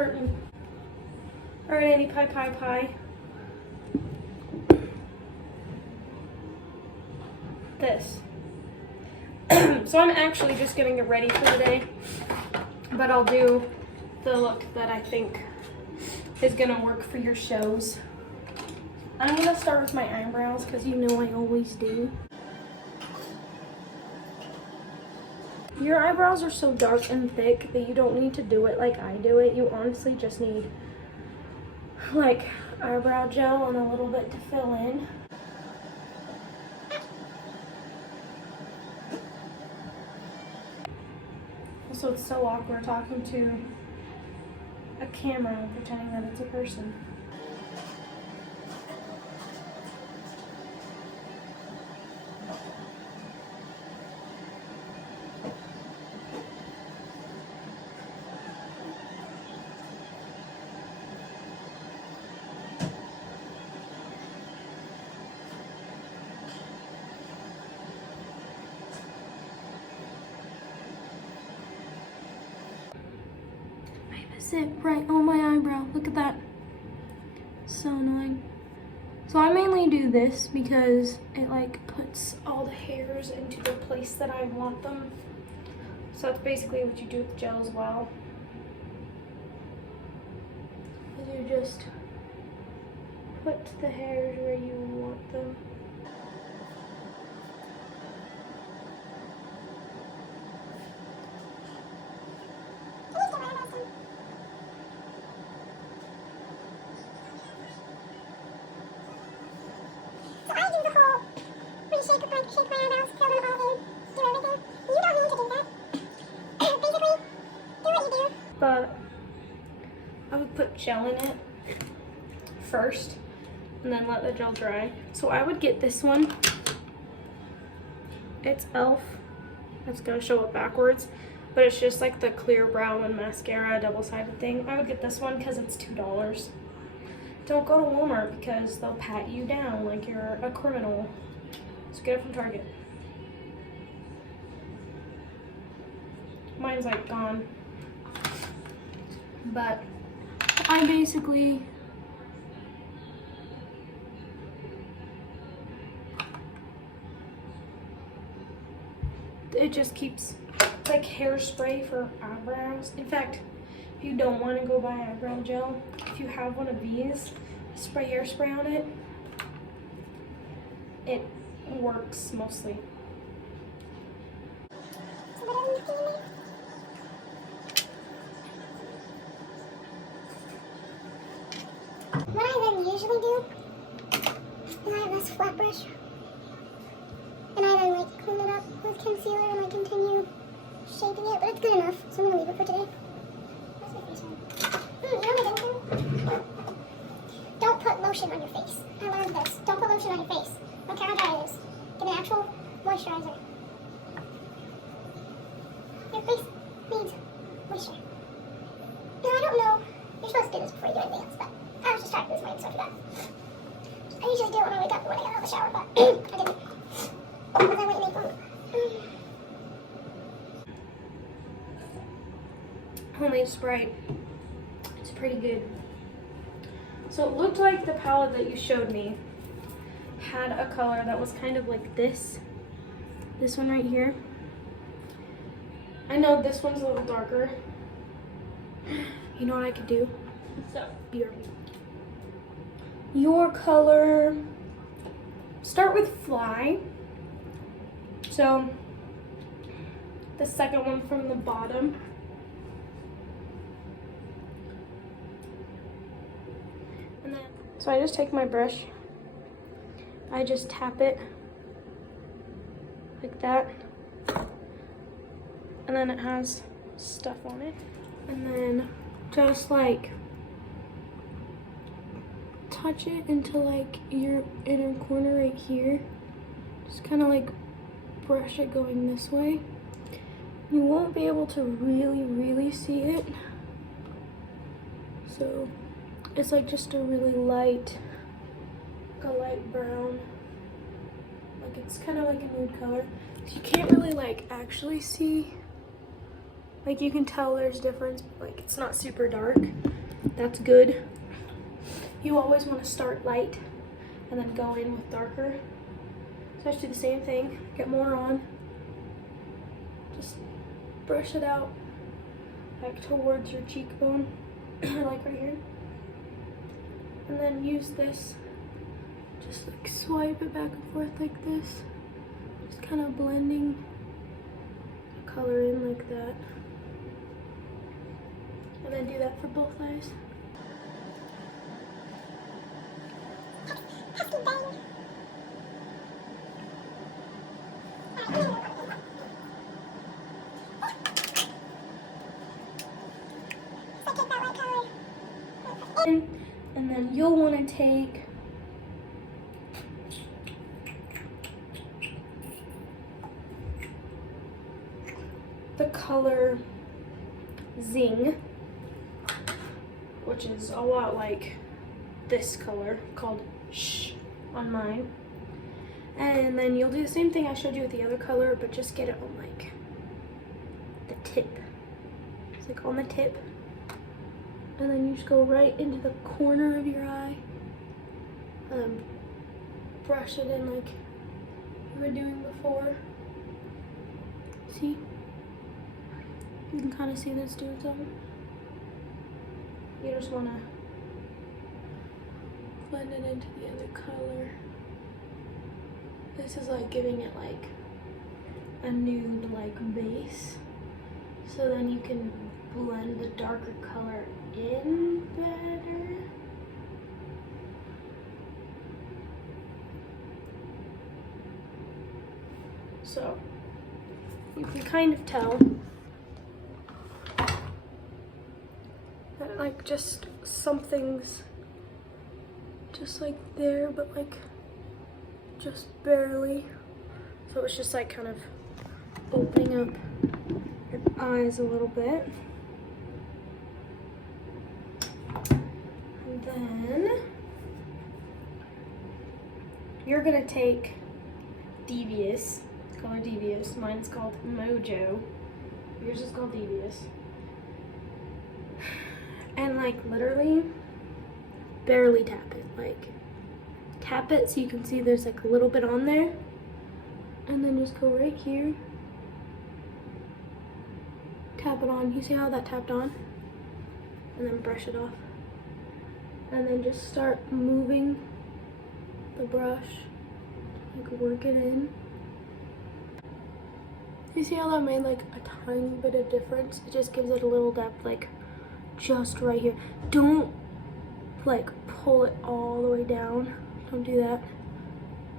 hurt me. Alright, Andy Pie Pie Pie. This. So I'm actually just getting it ready for the day, but I'll do the look that I think is gonna work for your shows. I'm gonna start with my eyebrows because you know I always do. Your eyebrows are so dark and thick that you don't need to do it like I do it. You honestly just need like eyebrow gel and a little bit to fill in. Also, it's so awkward talking to a camera and pretending that it's a person. Sit right on my eyebrow. Look at that. So annoying. So I mainly do this because it like puts all the hairs into the place that I want them. So that's basically what you do with gel as well. You just put the hairs where you want them. Shake my eyebrows, fill them all in, do everything. You don't need to do that. Basically, do what you do. But I would put gel in it first and then let the gel dry. So I would get this one. It's e.l.f. It's gonna show it backwards, but it's just like the clear brow and mascara double-sided thing. I would get this one because it's $2. Don't go to Walmart because they'll pat you down like you're a criminal. So get it from Target. Mine's like gone. But I basically it just keeps like hairspray for eyebrows. In fact, if you don't want to go buy eyebrow gel, if you have one of these, spray hairspray on it. It works mostly. What I then usually do is I have this flat brush and I then like clean it up with concealer and like continue shaping it, but it's good enough, so I'm gonna leave it for today. Where's my face on? You know what I didn't do? Don't put lotion on your face. I learned this. Don't put lotion on your face. I don't care how dry it is. Get an actual moisturizer. Your face needs moisture. Now, I don't know. You're supposed to do this before you do anything else, but I was just trying this morning, so I forgot. I usually do it when I wake up or when I get out of the shower, but I didn't. Because I went and ate food. Homemade Sprite. It's pretty good. So it looked like the palette that you showed me had a color that was kind of like this one right here. I know this one's a little darker. You know what I could do? So your color, start with Fly. So the second one from the bottom. And then, so I just take my brush, I just tap it like that, and then it has stuff on it, and then just like touch it into like your inner corner right here. Just kind of like brush it going this way. You won't be able to really see it, so it's like just a really light, like a light brown. Like it's kind of like a nude color. So you can't really like actually see Like you can tell there's difference, but like it's not super dark. That's good. You always want to start light and then go in with darker. So I just do the same thing, get more on, just brush it out like towards your cheekbone, like right here. And then use this, just like swipe it back and forth like this. Just kind of blending the color in like that. And then do that for both eyes. And then you'll want to take the color Zing, which is a lot like this color called Shh on mine. And then you'll do the same thing I showed you with the other color, but just get it on like the tip. It's like on the tip. And then you just go right into the corner of your eye. Brush it in like you were doing before. See? You can kind of see this doing something. You just want to blend it into the other color. This is like giving it like a nude like base. So then you can blend the darker color in better. So you can kind of tell that like just something's just like there, but like just barely. So it's just like kind of opening up your eyes a little bit. And then you're gonna take Devious, color Devious. Mine's called Mojo. Yours is called Devious. And like literally barely tap it. Like tap it so you can see there's like a little bit on there. And then just go right here. Tap it on. You see how that tapped on? And then brush it off. And then just start moving the brush. Like work it in. You see how that made like a tiny bit of difference? It just gives it a little depth, like just right here. Don't like pull it all the way down. Don't do that.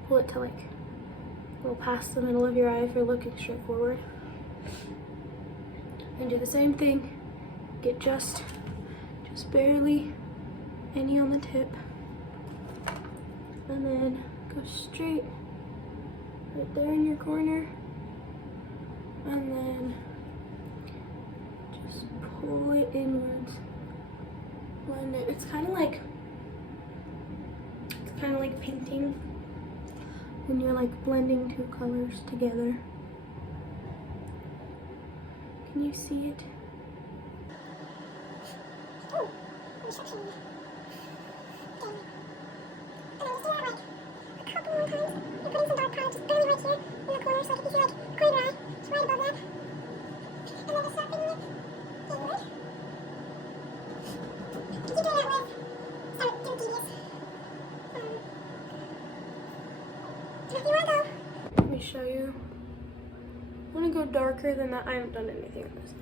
Pull it to like a little past the middle of your eye if you're looking straight forward. And do the same thing. Get just barely any on the tip. And then go straight right there in your corner. And then just pull it inwards. Blend it. It's kind of like painting when you're like blending two colors together. Can you see it? Oh, instruction. Okay. And I just do that like a couple more times. You're putting some dark color just barely right here in the corner so I can see like corner eye. Just right above that. And then just start bringing it inward. Keep doing that with start doing Devious. If you want though. Let me show you. I'm gonna go darker than that. I haven't done anything on this.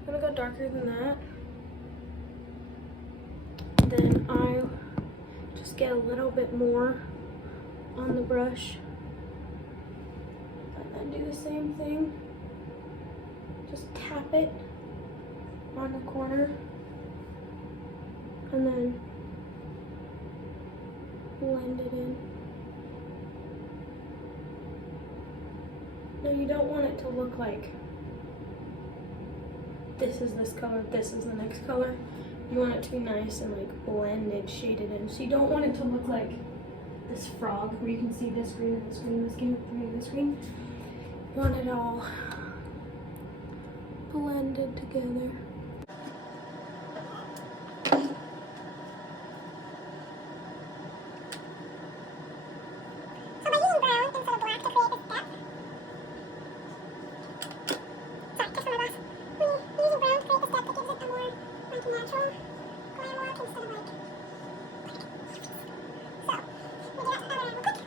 I'm gonna go darker than that. Then I'll just get a little bit more on the brush. And then do the same thing. Just tap it on the corner. And then blend it in. No, you don't want it to look like this is this color, this is the next color. You want it to be nice and like blended, shaded in. So you don't want it to look like this frog where you can see this green and this green, this green, this green. You want it all blended blended together. So by using brown instead of black to create this depth, sorry, just from my boss. When you're using brown to create this depth, it gives it a more like natural glam look instead of like. So we do that to the other eye real quick.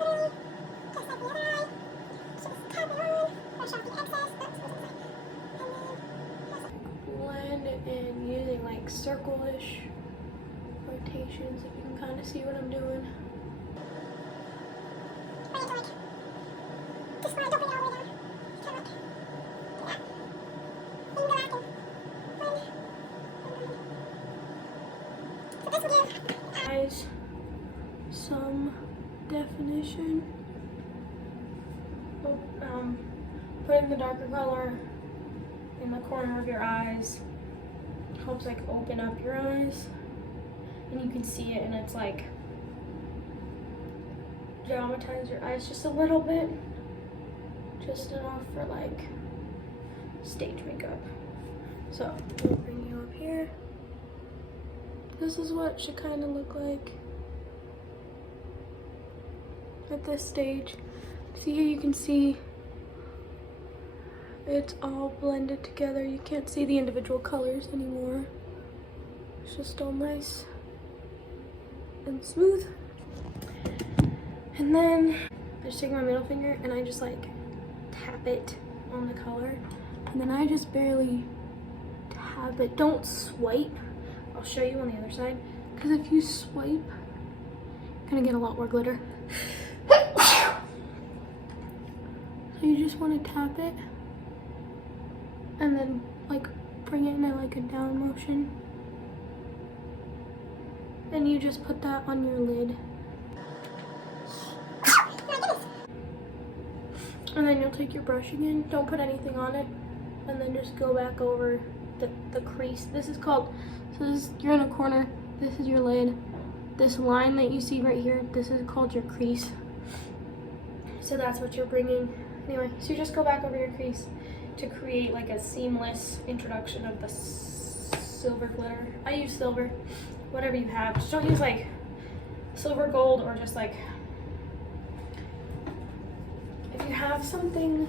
Literally, just like the other eye, just tap it on, brush off the excess. Oops, what's inside? And then Blend it in using like circle-ish rotations, if you can kind of see what I'm doing. bring it to like, just don't bring it all the way down. Just kind of like, do that. Then go back and blend. So this will give Eyes, some definition. Putting the darker color in the corner of your eyes helps like open up your eyes, and you can see it, and it's like dramatize your eyes just a little bit, just enough for like stage makeup. So we'll bring you up here. This is what it should kind of look like at this stage. See here, you can see it's all blended together. You can't see the individual colors anymore. It's just all nice and smooth. And then I just take my middle finger and I just like tap it on the color. And then I just barely tap it. Don't swipe. I'll show you on the other side. Because if you swipe, you're gonna get a lot more glitter. So you just want to tap it and then like bring it in like a down motion, and you just put that on your lid, and then you'll take your brush again, don't put anything on it, and then just go back over the crease. This is called, so this, you're in a corner, this is your lid, this line that you see right here, this is called your crease. So that's what you're bringing. Anyway, so you just go back over your crease to create like a seamless introduction of the silver glitter. I use silver, whatever you have. Just don't use like silver gold, or just like, if you have something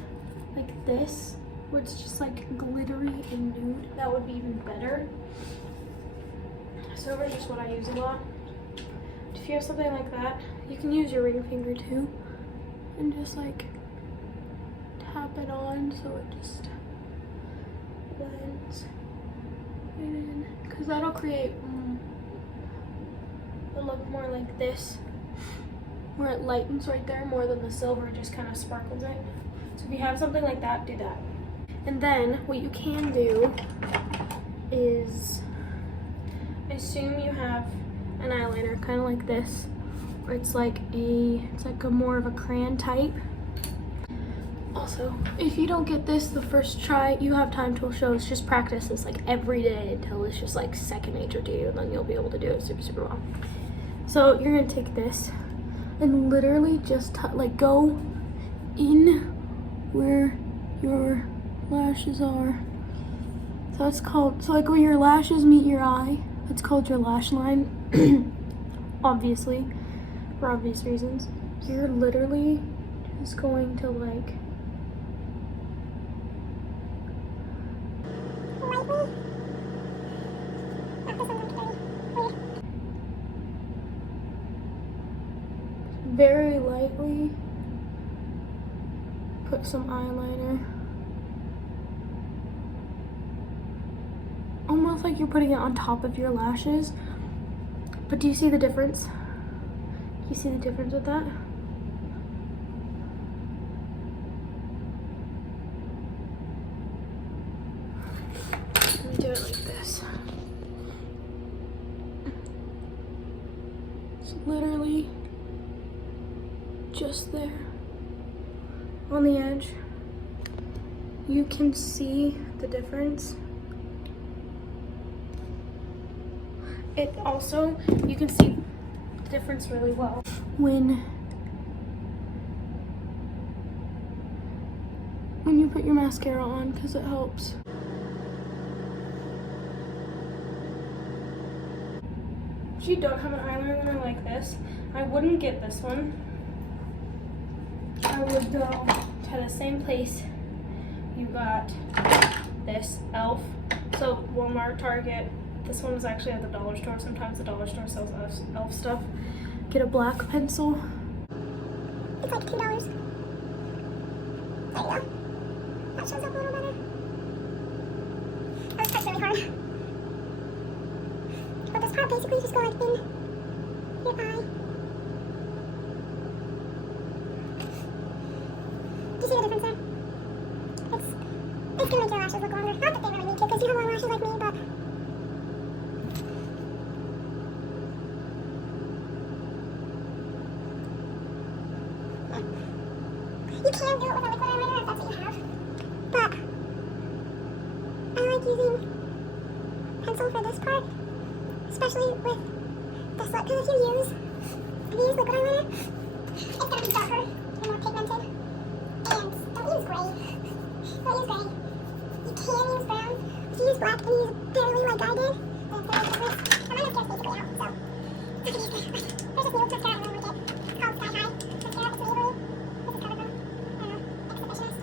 like this where it's just like glittery and nude, that would be even better. Silver is just what I use a lot. If you have something like that, you can use your ring finger too, and just like tap it on so it just blends right in, because that'll create a look more like this, where it lightens right there more than the silver just kind of sparkles it. So if you have something like that, do that. And then what you can do is, assume you have an eyeliner kind of like this, where it's like a more of a crayon type. Also, if you don't get this the first try, you have time till shows. Just practice this like every day until it's just like second nature to you, and then you'll be able to do it super, super well. So you're gonna take this and literally just like go in where your lashes are. So it's called, so like where your lashes meet your eye, it's called your lash line. Obviously, for obvious reasons. You're literally just going to like very lightly put some eyeliner, almost like you're putting it on top of your lashes. But do you see the difference? You see the difference with that? Let me do it like this. It's literally just there on the edge. You can see the difference. It also, you can see the difference really well. When you put your mascara on, because it helps. If you don't have an eyeliner like this, I wouldn't get this one. I would go to the same place you got this e.l.f. So Walmart, Target. This one is actually at the dollar store. Sometimes the dollar store sells e.l.f. stuff. Get a black pencil. It's like $2. There you go. That shows up a little better. That was really hard. But this part basically just go like in your eye. Do you see the difference there? It's gonna make your lashes look longer. Not that they really need to, because you have long lashes like me, but you can do it with a liquid eyeliner if that's what you have. But I like using pencil for this part, especially with this look, because if you use liquid eyeliner, it's gonna be darker and more pigmented. And don't use gray. Don't use gray. You can use brown. If you use black and you use barely like I did, then it's gonna be different. And my mascara's basically out, so I can use this. There's this new mascara I really like it called Sky High Mascara. It's Maybelline. This is CoverGirl. I don't know, Exhibitionist.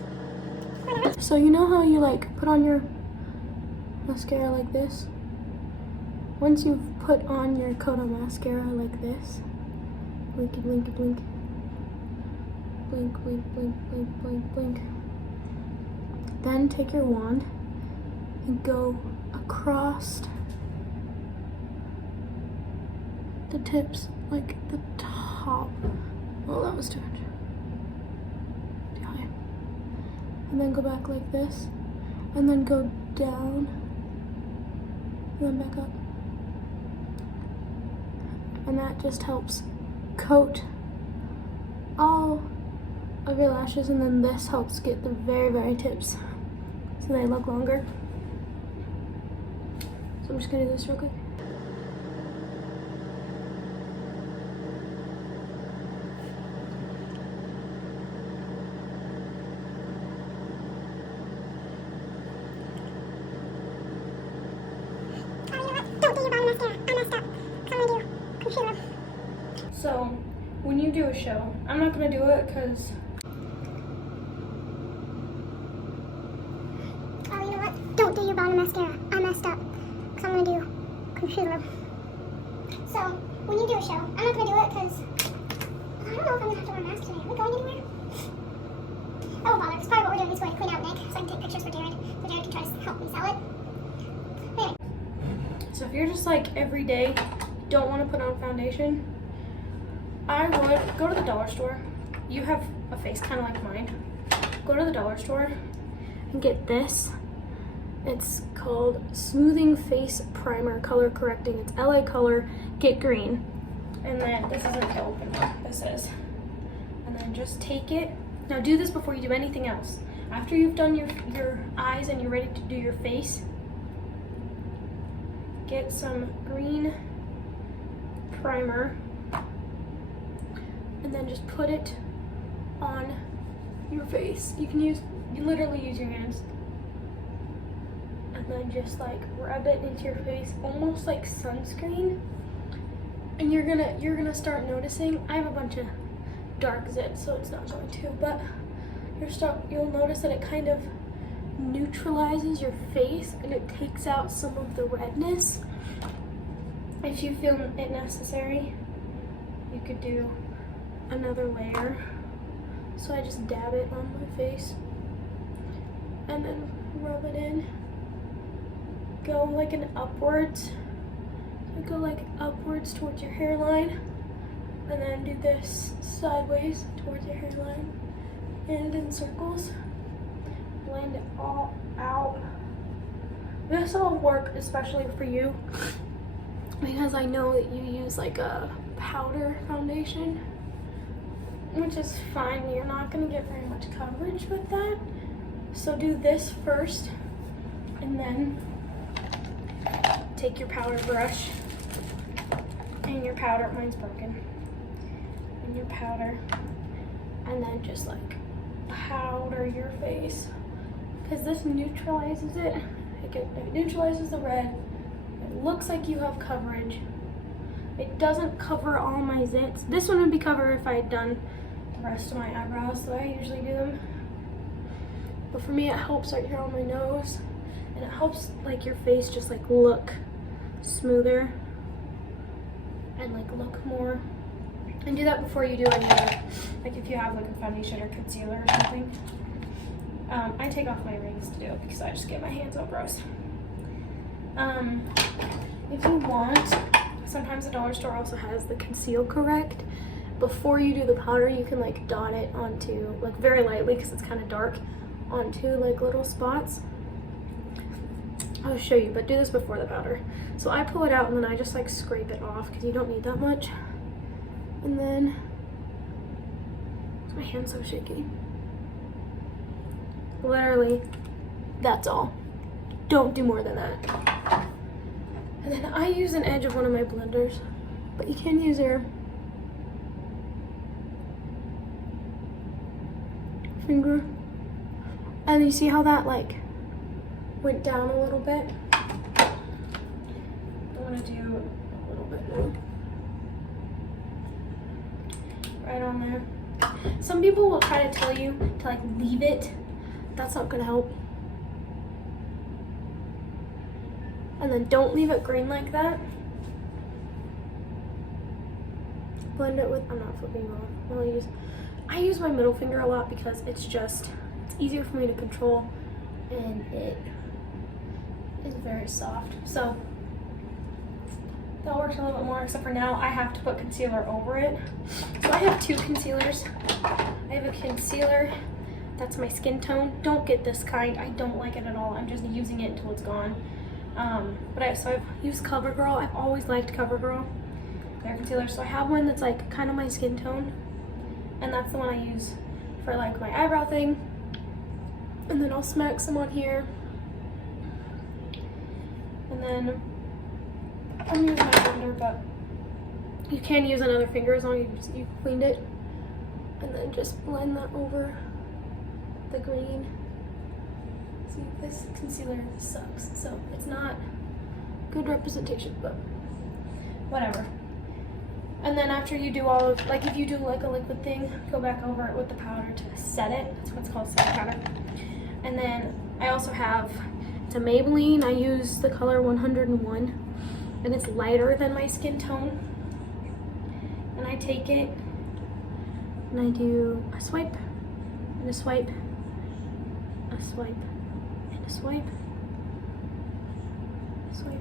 Whatever. So you know how you like put on your mascara like this? Once you've put on your Kodo mascara like this, blinky blinky blink, blink blink blink blink blink blink. Then take your wand and go across the tips, like the top. Oh, that was too much. Too high. And then go back like this, and then go down, and then back up. And that just helps coat all of your lashes, and then this helps get the very, very tips so they look longer. So I'm just gonna do this real quick. Don't do your bottom mascara. I messed up. I'm gonna do concealer. So when you do a show, I'm not gonna do it because Oh, you know what? Don't do your bottom mascara. I messed up. Because I'm gonna do concealer. So when you do a show, I'm not gonna do it because I don't know if I'm gonna have to wear a mask today. Are we going anywhere? Oh, well, bother. Because part of what we're doing is going to clean out Nick so I can take pictures for Jared. So Jared can try to help me sell it. Anyway. so if you're just like every day, don't want to put on foundation, I would go to the dollar store. You have a face kind of like mine. Go to the dollar store and get this. It's called Smoothing Face Primer Color Correcting. It's LA Color Get Green. And then this isn't the open one. This is. And then just take it. Now do this before you do anything else. After you've done your eyes and you're ready to do your face, get some green primer and then just put it on your face. You can literally use your hands. And then just like rub it into your face, almost like sunscreen. And you're gonna start noticing. I have a bunch of dark zits, so it's not going to, but you'll notice that it kind of neutralizes your face and it takes out some of the redness. If you feel it necessary, you could do another layer. So I just dab it on my face and then rub it in. Go like an upwards. So go like upwards towards your hairline, and then do this sideways towards your hairline and in circles. Blend it all out. This will work especially for you because I know that you use like a powder foundation, which is fine. You're not gonna get very much coverage with that. So do this first and then take your powder brush And your powder, mine's broken. And your powder. And then just like powder your face. Because this neutralizes it. It neutralizes the red. It looks like you have coverage. It doesn't cover all my zits. This one would be covered if I had done the rest of my eyebrows the way I usually do them. But for me, it helps right here on my nose. And it helps like your face just like look smoother. And like look more. And do that before you do any other, like if you have like a foundation or concealer or something. I take off my rings to do it because I just get my hands all gross. If you want, sometimes the dollar store also has the Conceal Correct. Before you do the powder, you can like dot it onto, like very lightly because it's kind of dark, onto like little spots. I'll show you, but do this before the powder. So I pull it out and then I just like scrape it off because you don't need that much. And then, my hand's so shaky. Literally, that's all. Don't do more than that. And then I use an edge of one of my blenders, but you can use your finger. And you see how that like went down a little bit? I want to do a little bit more. Right on there. Some people will try to tell you to like leave it. That's not gonna help. And then don't leave it green like that. Blend it with, I'm not flipping you off. I use my middle finger a lot because it's easier for me to control and it is very soft. So that works a little bit more, except for now I have to put concealer over it. So I have two concealers. I have a concealer that's my skin tone. Don't get this kind. I don't like it at all. I'm just using it until it's gone. So I've used CoverGirl. I've always liked CoverGirl, their concealer. So I have one that's like kind of my skin tone, and that's the one I use for like my eyebrow thing. And then I'll smack some on here, and then I'm using my blender, but you can use another finger as long as you cleaned it. And then just blend that over the green. See, this concealer sucks, so it's not good representation, but whatever. And then after you do all of, like if you do like a liquid thing, go back over it with the powder to set it. That's what's called set powder. And then I also have, it's a Maybelline. I use the color 101. And it's lighter than my skin tone. And I take it and I do a swipe and a swipe, a swipe and a swipe, swipe.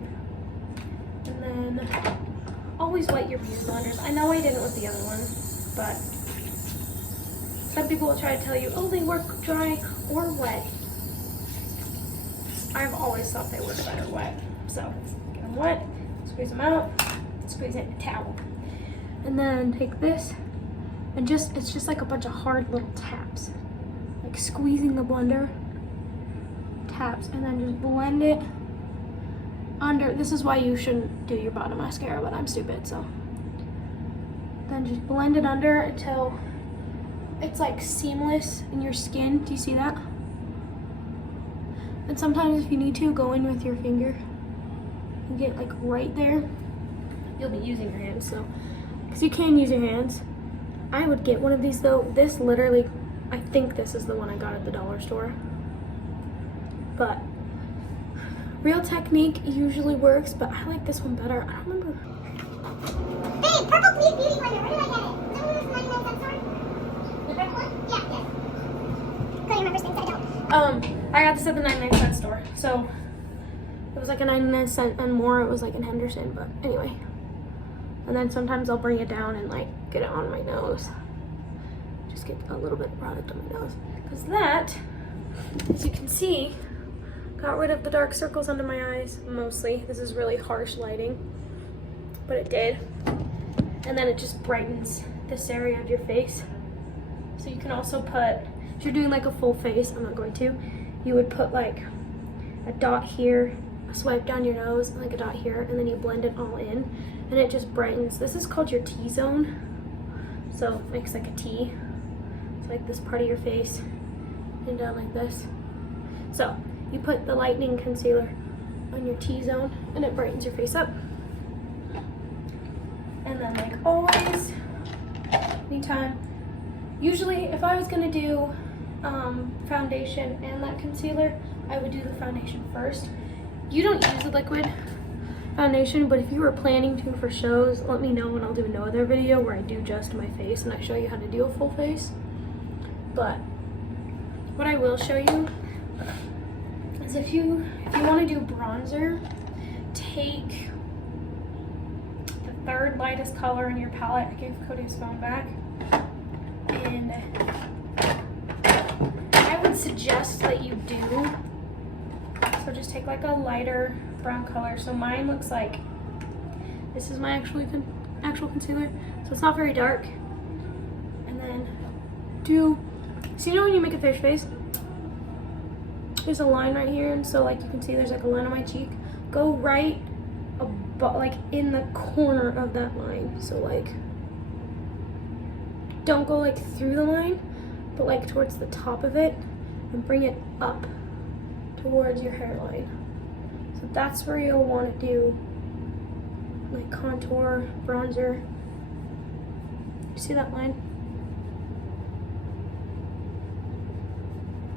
And then always wet your beauty blenders. I know I didn't with the other one, but some people will try to tell you, oh, they work dry or wet. I've always thought they work better wet. So get them wet. Squeeze them out, squeeze it in a towel. And then take this and it's just like a bunch of hard little taps. Like squeezing the blender, taps, and then just blend it under. This is why you shouldn't do your bottom mascara, but I'm stupid, so. Then just blend it under until it's like seamless in your skin. Do you see that? And sometimes if you need to, go in with your finger. You get like right there. You'll be using your hands, so because you can use your hands. I would get one of these though. This literally, I think this is the one I got at the dollar store. But Real Technique usually works, but I like this one better. I don't remember. Hey, Purple Please Beauty Blender. Where did I get it? Is that one of those 99 cent store? The purple one? Yeah, yes. Cody remembers things I don't. I got this at the 99-cent store. So it was like a 99-cent and more. It was like in Henderson, but anyway. And then sometimes I'll bring it down and like get it on my nose. Just get a little bit of product on my nose. Because that, as you can see, got rid of the dark circles under my eyes, mostly. This is really harsh lighting, but it did. And then it just brightens this area of your face. So you can also put, if you're doing like a full face, I'm not going to, you would put like a dot here, a swipe down your nose, and like a dot here, and then you blend it all in. and it just brightens. This is called your T-zone. So it makes like a T. It's like this part of your face and down like this. So you put the lightening concealer on your T-zone and it brightens your face up. And then like always, anytime, usually if I was gonna do foundation and that concealer, I would do the foundation first. You don't use a liquid foundation, but if you were planning to for shows, let me know and I'll do another video where I do just my face and I show you how to do a full face. But what I will show you is if you want to do bronzer, take the third lightest color in your palette. I gave Cody his phone back, and I would suggest that you do. So just take like a lighter brown color. So mine looks like, this is my actual concealer. So it's not very dark. And then so you know when you make a fish face, there's a line right here, and so like you can see there's like a line on my cheek. Go right above, like in the corner of that line. So like, don't go like through the line, but like towards the top of it, and bring it up towards your hairline. So that's where you'll want to do like contour, bronzer. See that line?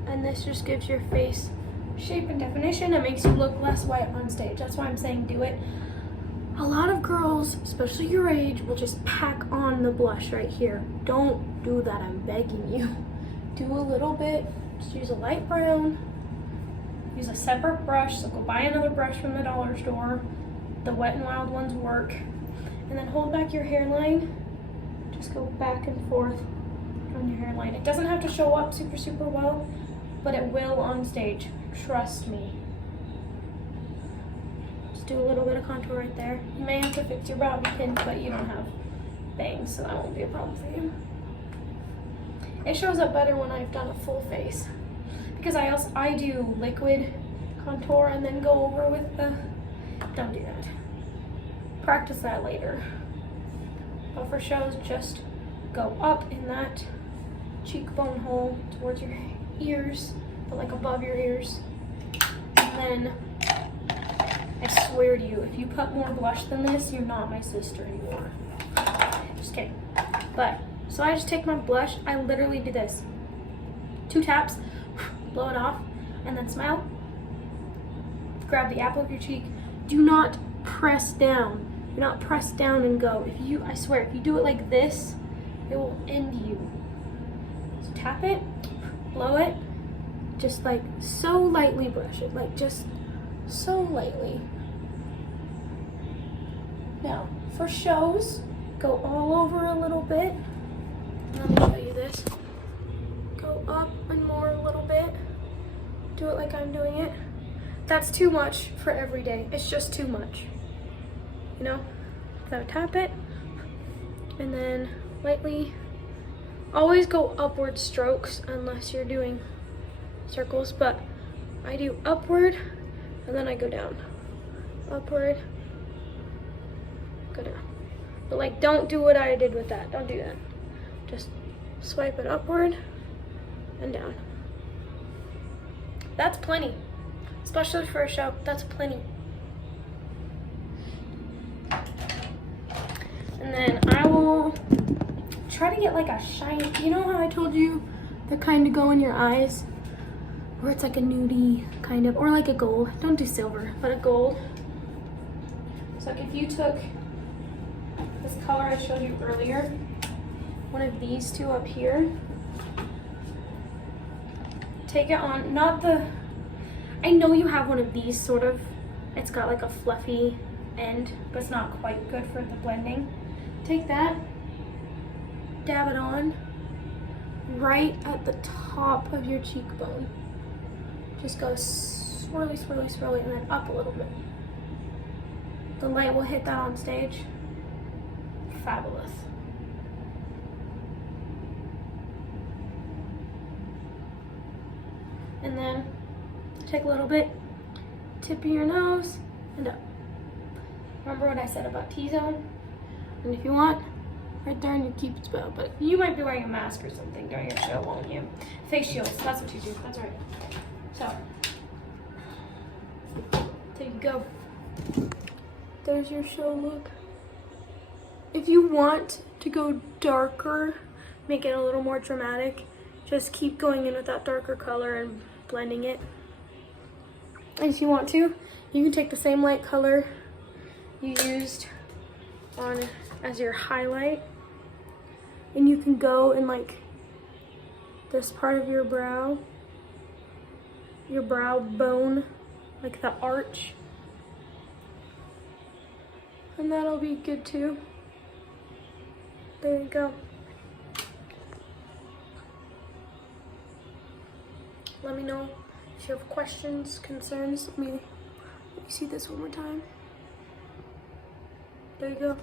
And this just gives your face shape and definition. It makes you look less white on stage. That's why I'm saying do it. A lot of girls, especially your age, will just pack on the blush right here. Don't do that, I'm begging you. Do a little bit, just use a light brown. Use a separate brush, so go buy another brush from the dollar store. The Wet n Wild ones work. And then hold back your hairline. Just go back and forth on your hairline. It doesn't have to show up super, super well, but it will on stage. Trust me. Just do a little bit of contour right there. You may have to fix your bobby pin, but you don't have bangs, so that won't be a problem for you. It shows up better when I've done a full face, because I do liquid contour and then go over with the, don't do that. Practice that later. But for shows, just go up in that cheekbone hole towards your ears, but like above your ears. And then, I swear to you, if you put more blush than this, you're not my sister anymore. Just kidding. But, so I just take my blush, I literally do this. 2 taps, blow it off, and then smile. Grab the apple of your cheek. Do not press down. Do not press down and go. I swear, if you do it like this, it will end you. So tap it, blow it, just like so lightly brush it, like just so lightly. Now, for shows, go all over a little bit. Let me show you this. Go up and more a little bit. Do it like I'm doing it. That's too much for every day. It's just too much. You know? So tap it, and then lightly. Always go upward strokes unless you're doing circles, but I do upward and then I go down. Upward, go down. But like, don't do what I did with that. Don't do that. Just swipe it upward and down. That's plenty. Especially for a show, that's plenty. And then I will try to get like a shiny, you know how I told you the kind to go in your eyes? Where it's like a nudie kind of, or like a gold. Don't do silver, but a gold. So like if you took this color I showed you earlier, one of these two up here, take it on, not the, I know you have one of these sort of, it's got like a fluffy end, but it's not quite good for the blending. Take that, dab it on right at the top of your cheekbone. Just go swirly, swirly, swirly, and then up a little bit. The light will hit that on stage. Fabulous. And then take a little bit, tip of your nose, and up. Remember what I said about T-zone? And if you want, right there in your Cupid's bow. But you might be wearing a mask or something during your show, won't you? Face shields, that's what you do. That's right. So, there you go. There's your show look. If you want to go darker, make it a little more dramatic, just keep going in with that darker color and blending it. And if you want to, you can take the same light color you used on as your highlight, and you can go in like this part of your brow bone, like the arch, and that'll be good too. There you go. Let me know if you have questions, concerns. Let me see this one more time. There you go.